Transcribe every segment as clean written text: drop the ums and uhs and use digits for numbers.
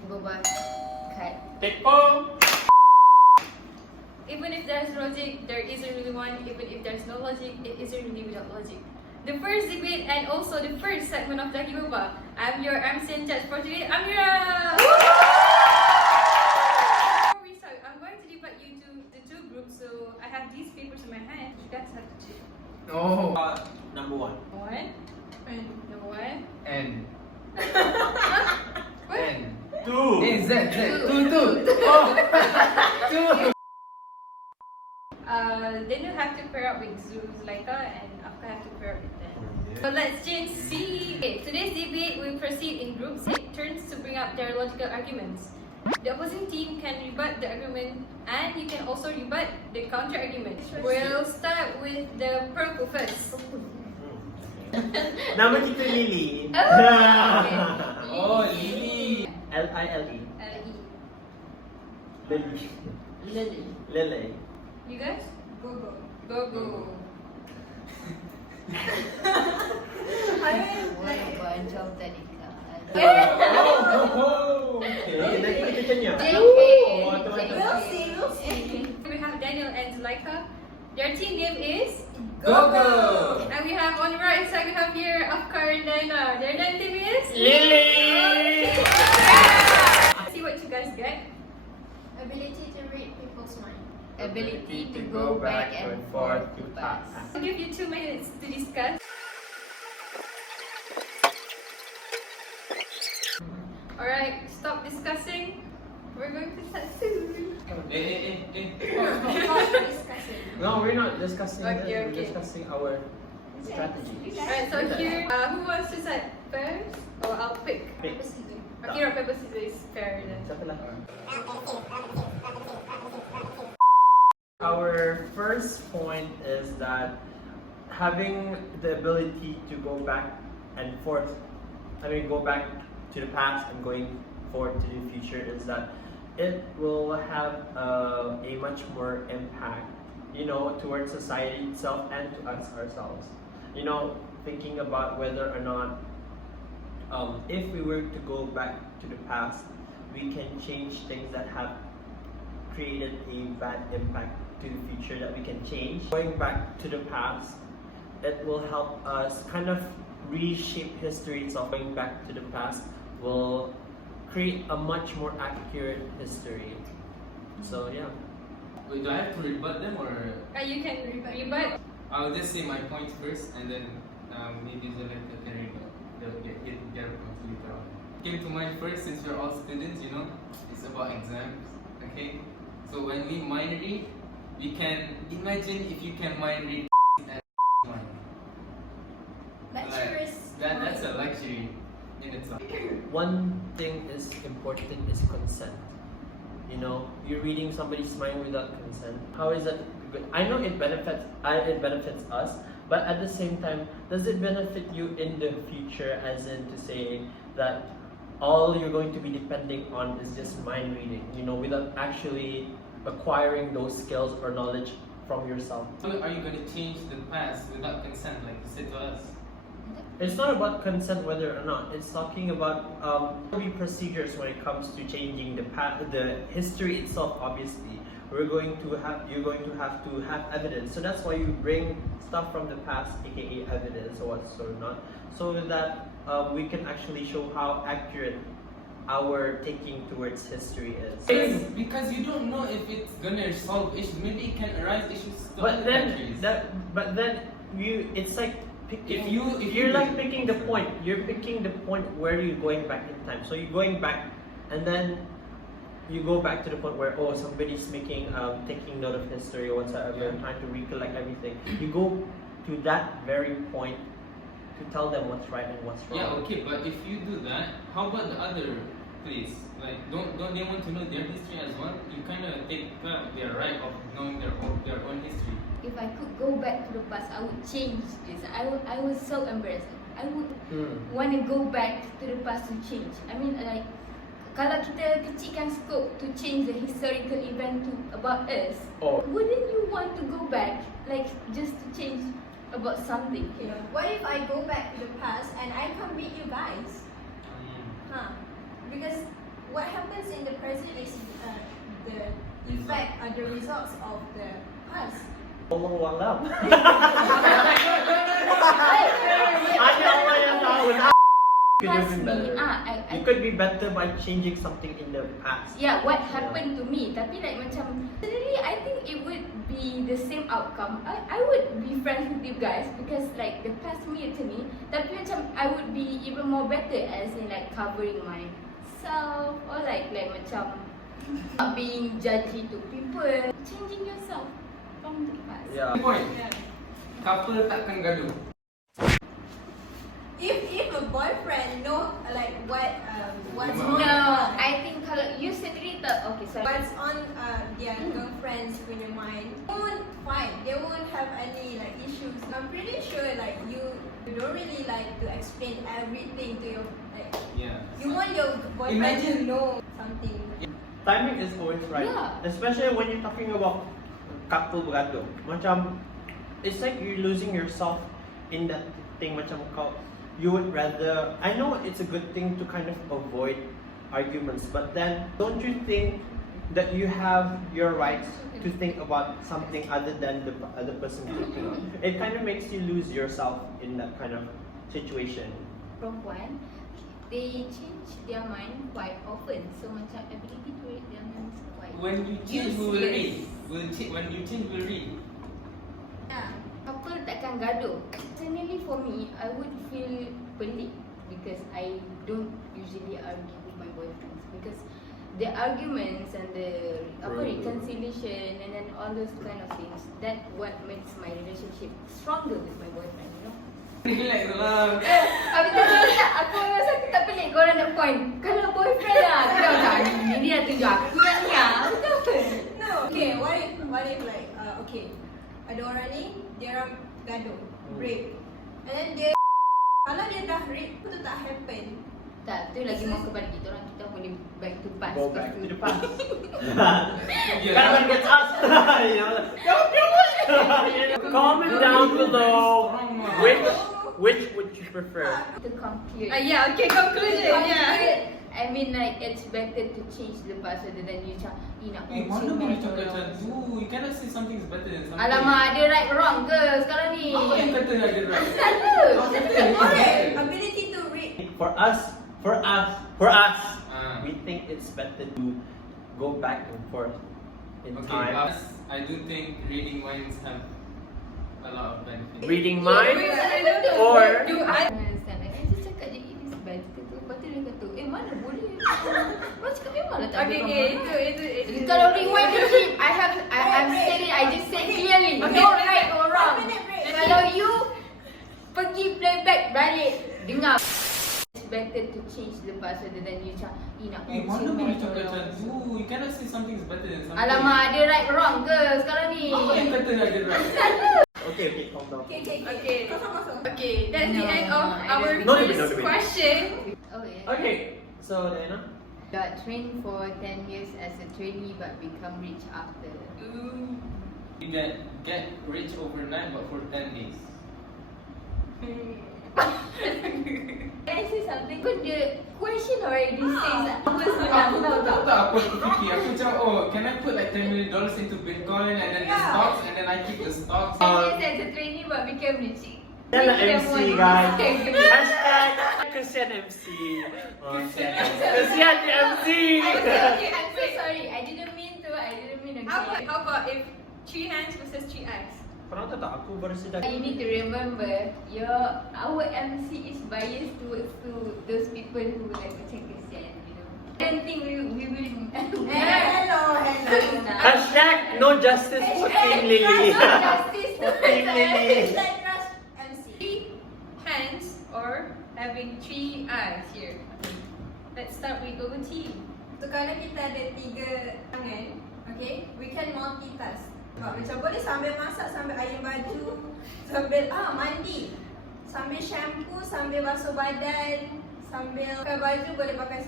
Dagiboba cut. Tekpo! Even if there's logic, there isn't really one. Even if there's no logic, it isn't really without logic. The first debate and also the first segment of Dagiboba. I'm your MC in charge for today, Amirah! Before we start, I'm going to divide you to the two groups. So I have these papers in my hand. You guys have to choose. Oh. Number one. One. And number one. N. What? N. Two. Z. Two. Oh. Two. Then you have to pair up with Zulaika and Afka have to pair up with them. So let's change C. Okay, today's debate will proceed in groups. Take turns to bring up their logical arguments. The opposing team can rebut the argument and you can also rebut the counter argument. We'll start with the purple first. Nama kita Lily. Oh, Lily. Lile. Lily. Lily. Lily. You guys? Go. Go. Macam tadi kan. Oh, okay. Nanti kita tanya. We'll see. We have Daniel and Zulaika. Their team name is Go. and we have on the right side we have here Afkar and Dina. Their team is Lily. See what you guys get. Ability to read people's mind. Ability to go back and forth to pass. I'll give you 2 minutes to discuss. Alright, stop discussing. We're going to start soon. No, we're not discussing Okay, this. We're okay. discussing our strategy. Alright, so here, who wants to start first? Oh, I'll pick. Pick. Okay, rock, paper, scissors is fair then. Siapa lah? Our first point is that having the ability to go back and forth, go back to the past and going forward to the future is that it will have a much more impact, towards society itself and to us ourselves. Thinking about whether or not if we were to go back to the past, we can change things that have created a bad impact to the future that we can change. Going back to the past, it will help us kind of reshape history itself. Going back to the past will create a much more accurate history. So yeah. Wait, do I have to rebut them or? You can rebut. I'll just say my points first and then maybe Zulaika can rebut. They'll get a point later on. Came to mind first since we're all students, it's about exams, okay? So when we mind read, we can imagine if you can mind read and mind. That's a luxury in itself. One thing is important is consent. You're reading somebody's mind without consent. How is that good? I know it benefits us, but at the same time, does it benefit you in the future, as in to say that all you're going to be depending on is just mind reading, without actually acquiring those skills or knowledge from yourself? How are you going to change the past without consent, like you said to us? It's not about consent whether or not. It's talking about procedures when it comes to changing the history itself. Obviously, you're going to have to have evidence. So that's why you bring stuff from the past, aka evidence or whatsoever, so that we can actually show how accurate our taking towards history is. Because you don't know if it's gonna solve issues. Maybe it can arise issues to But other countries. It's like If you you're like picking the point. You're picking the point where you're going back in time. So you're going back, and then you go back to the point where somebody's taking note of history or whatsoever, and trying to recollect everything. You go to that very point to tell them what's right and what's wrong. Yeah, okay, but if you do that, how about the other place? Like, don't they want to know their history as well? You kind of take their right of knowing their own history. If I could go back to the past, I would change this. I was so embarrassed. I would want to go back to the past to change. Kalau kita kecilkan scope to change the historical event about us, wouldn't you want to go back, just to change about something? Yeah. What if I go back to the past and I can't beat you guys? Because what happens in the present is the effect or the results of the past. Wallahu alam. Hanya Allah yang tahu. Trust me, You could be better by changing something in the past. yeah, what happened to me. Tapi like macam suddenly I think it would be the same outcome. I would be friends with you guys because like the past me macam ni. Tapi macam I would be even more better as in like covering myself or like macam not being judgy to people. Changing yourself from the past. Yeah. Point. Couple takkan gaduh. If a boyfriend know like what's No, on I think kalau you sendiri tak, okay sorry. what's on their girlfriends in your mind, they won't fight. They won't have any like issues. I'm pretty sure like you don't really like to explain everything to your like. Yeah. You want your boyfriend to Imagine- know something. Timing is always right. Yeah. Especially when you're talking about couple bergaduh. Macam, it's like you're losing yourself in that thing. Macam kau, you would rather, I know it's a good thing to kind of avoid arguments, but then don't you think that you have your rights to think about something other than the other person thinking? It kind of makes you lose yourself in that kind of situation. Perempuan, they change their mind quite often. So macam ability to read their minds quite When you change, we will useless. read. When you change, we'll read. Yeah. Couple takkan gaduh. Personally for me, I would feel pelik because I don't usually argue with my boyfriends because the arguments and the reconciliation and then all those kind of things, that what makes my relationship stronger with my boyfriend, you know. Relax lah. Habis tu aku rasa aku tak pelik korang nak point. Kalau boyfriend lah, kita macam ni dia tunjuk aku nak ni lah. Betul apa? No. Okay. What if like okay, ada orang ni dia orang gaduh, break, and then dia kalau dia dah rape tu tak happen. Tak, tu lagi mau kepada kita orang, kita boleh back to past. Go back to the past. Yeah. Kind of gets us. You know, don't do it. Comment down below which would you prefer? To conclude. Yeah, okay, conclusion. Yeah. I mean like it's better to change the past rather than you macam nak Mana boleh cakap macam tu? You cannot say something is better than something. Alamak, ada right wrong ke sekarang ni? Apa yang kata ada right? Ada. Okay, ability to read. For us, Ah. we think it's better to go back and forth in Okay, time. I do think reading minds have a lot of benefits. Reading minds or Do I? Understand. I just cakap je it is bad ke tu. Lepas tu dia kata, mana boleh. Orang cakap memang lah tak ada Okay, wrong. itu. Kalau rewind the clip, I'm saying, I just said clearly. Okay, No right or wrong. 1 minute break. Kalau you pergi playback balik, dengar. It's better to change the past rather than you macam nak Mana boleh cakap macam tu? You cannot say something is better than something. Alamak, ada right wrong ke sekarang ni? Apa yang kata ada right? okay, calm down. Okay. Kosong. Okay, that's the end of our No first debate. question. Oh yeah. Okay, so Diana, Got trained for 10 years as a trainee but become rich after. You get rich overnight but for 10 days. Can I say something? But the question already says that. Apa sebenarnya aku tahu tak? Tak apa aku fikir. Aku macam can I put like $10 million into Bitcoin and then the stocks and then I keep the stocks. 10 years as a trainee but became rich. Diana MC guys. Hashtag. Hashtag Kesian MC. Kesian MC. Okay, I'm so sorry. I didn't mean to. How about if 3 hands versus 3 eyes? Pernah tahu tak aku baru sedar. You need to remember, our MC is biased towards to those people who like macam kesian, you know. I don't think we will. Hello. Hashtag no justice for Team Lily. Justice to Team Lily. Hashtag trust MC. 3 hands or having 3 eyes here? Let's start with OT. So kalau kita ada 3 tangan, okay, we can multitask. Macam boleh sambil masak, sambil ayun baju, sambil mandi, sambil shampoo, sambil basuh badan, sambil pakai baju boleh pakai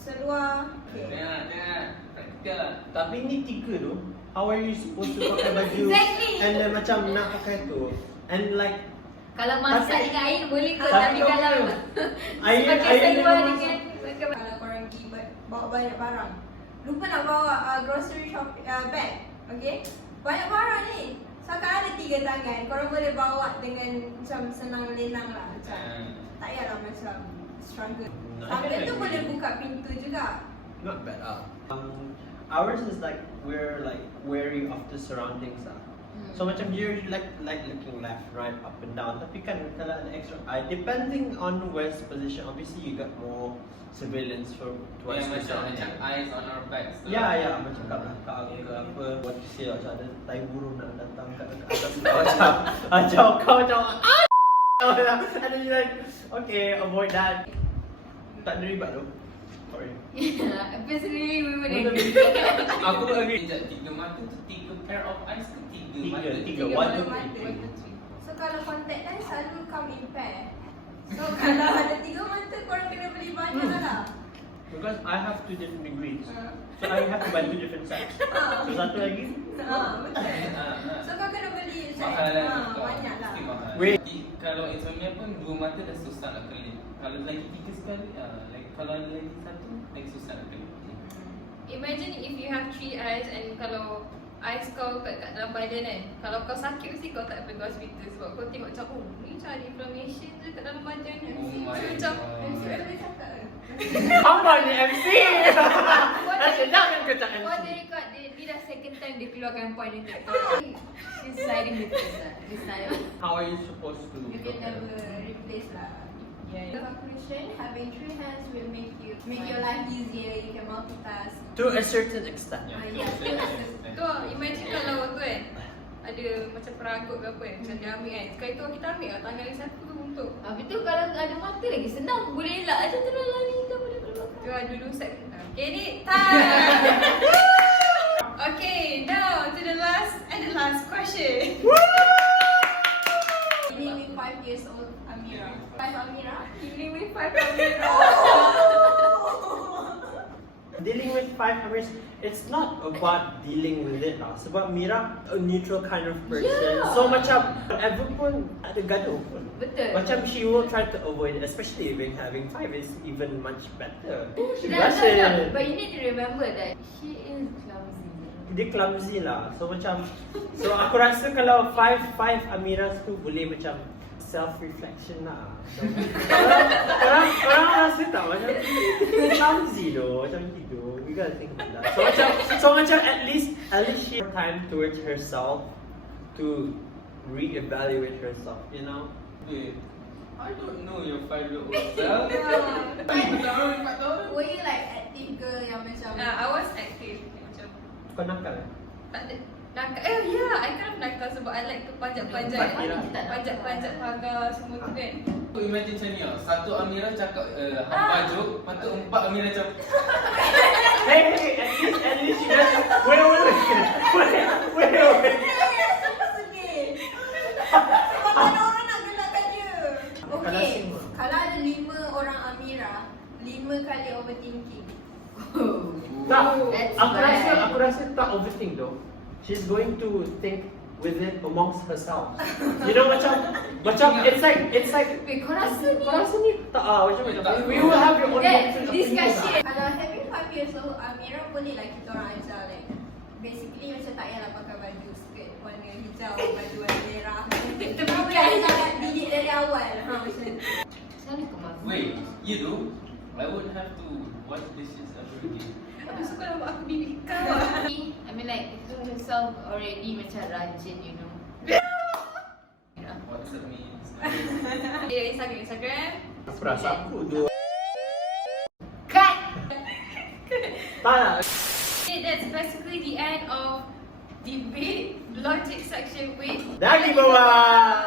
seluar. Okay. Praktikal. Tapi ni 3 tu. How are you supposed to pakai baju? Exactly. And then macam nak pakai tu. And like Kalau masak Tapi- dengan air boleh ke? Tapi Tapi kalau Air pakai seluar dengan dengan Kalau korang gibat bawa banyak barang. Lupa nak bawa grocery bag. Okay? Banyak barang ni. Sekarang ada 3 tangan. Korang boleh bawa dengan macam senang lenang lah. Macam tak payahlah macam struggle. Sambil tu boleh buka pintu juga. Not bad ours is like we're like wary of the surroundings So macam you're like looking left, right, up and down. Tapi kan kalau ada extra eye, depending on where's position, obviously you got more surveillance for towards the surrounding. Macam eyes on our backs. Ya, macam kat belakang ke apa. What you say macam ada tai burung nak datang kat atas macam kau macam and then you're like, okay, avoid that. Tak ada ribat tu. Sorry. Yeah, personally we would agree. Aku agree. 3 mata tu 3 pair of eyes ke 3 mata? 3 mata. 1, 2, 3. So kalau contact lens selalu come in pair. So kalau ada 3 mata korang kena beli banyak lah. Because I have 2 different degrees. So I have to buy 2 different sets. So satu lagi. Betul. So kau kena beli Mahal lah. banyak lah. Mesti mahal. Wait. Kalau insomnia pun 2 mata dah susah nak kelip. Kalau lagi 3 sekali, kalau ada lagi 1, lagi susah nak kelip. Imagine if you have 3 eyes and kalau eyes kau kat dalam badan kan, kalau kau sakit mesti kau tak pergi hospital sebab kau tengok macam ni macam ada inflammation je kat dalam badan ni. Oh my Macam God. Apa ni MC? Jangan kecak MC. For the record, dia dah second time dia keluarkan point dia tak. She's siding with us lah. This time. How are you supposed to? You can never replace lah. Yeah. The conclusion, having 3 hands will make your life easier. You can multitask. To a certain extent. Yeah, tu imagine kalau tu kan ada macam peragut ke apa kan, macam dia ambil kan. Sekali tu kita ambil lah tangan lagi satu tu untuk Habis tu kalau ada mata lagi senang. Boleh elak aja terus lari ke boleh keluar. jual dulu set. Okay ni time. Okay, now to the last question. Dealing with 5 years old Amirah. 5 Amirah? Dealing with 5 Amirah. Dealing with 5 Amirs, it's not about dealing with it lah. Sebab Mira a neutral kind of person. Yeah. So macam whatever pun ada gaduh pun. Betul. Macam she will try to avoid it, especially when having 5 is even much better. She No, doesn't. But you need to remember that she is clumsy. Dia clumsy lah. So macam aku rasa kalau 5 Amiras tu boleh macam self-reflection lah. So, orang rasa tak macam clumsy though, macam gitu. You gotta think about that. So macam at least she have time towards herself to re-evaluate herself, you know? Wait, I don't know your 5-year-old self. Were you like active ke yang macam I was active macam Kau nakal eh? tak ada nakal. Yeah, I kind of nakal sebab I like to panjat-panjat panjat-panjat pagar semua tu kan. Aku imagine macam ni lah, satu Amirah cakap hampa joke, lepas tu 4 Amirah macam Hey, at least she does. Wait. Siapa sedih? Sebab ada orang nak gelakkan dia. Okay, kalau ada 5 orang Amirah, 5 kali overthinking. Tak, That's aku rasa tak overthink though. She's going to think with it amongst herself. You know macam it's like Wait, kau rasa ni? tak macam we will have your own Discussion. Kalau having 5 years old Amirah boleh lah kita orang ajar like basically macam tak payahlah pakai baju skirt warna hijau, baju warna merah. Kita boleh ajar didik dari awal. Macam tu. Sana kau mahu. wait, you do? I would have to watch this shit ever again. Aku suka nampak aku bibi kau. I mean like itu herself already macam rajin, you know. What's that means? Instagram. Aku rasa aku tu. Cut. Tak. Okay, that's basically the end of debate logic section with Dagiboba.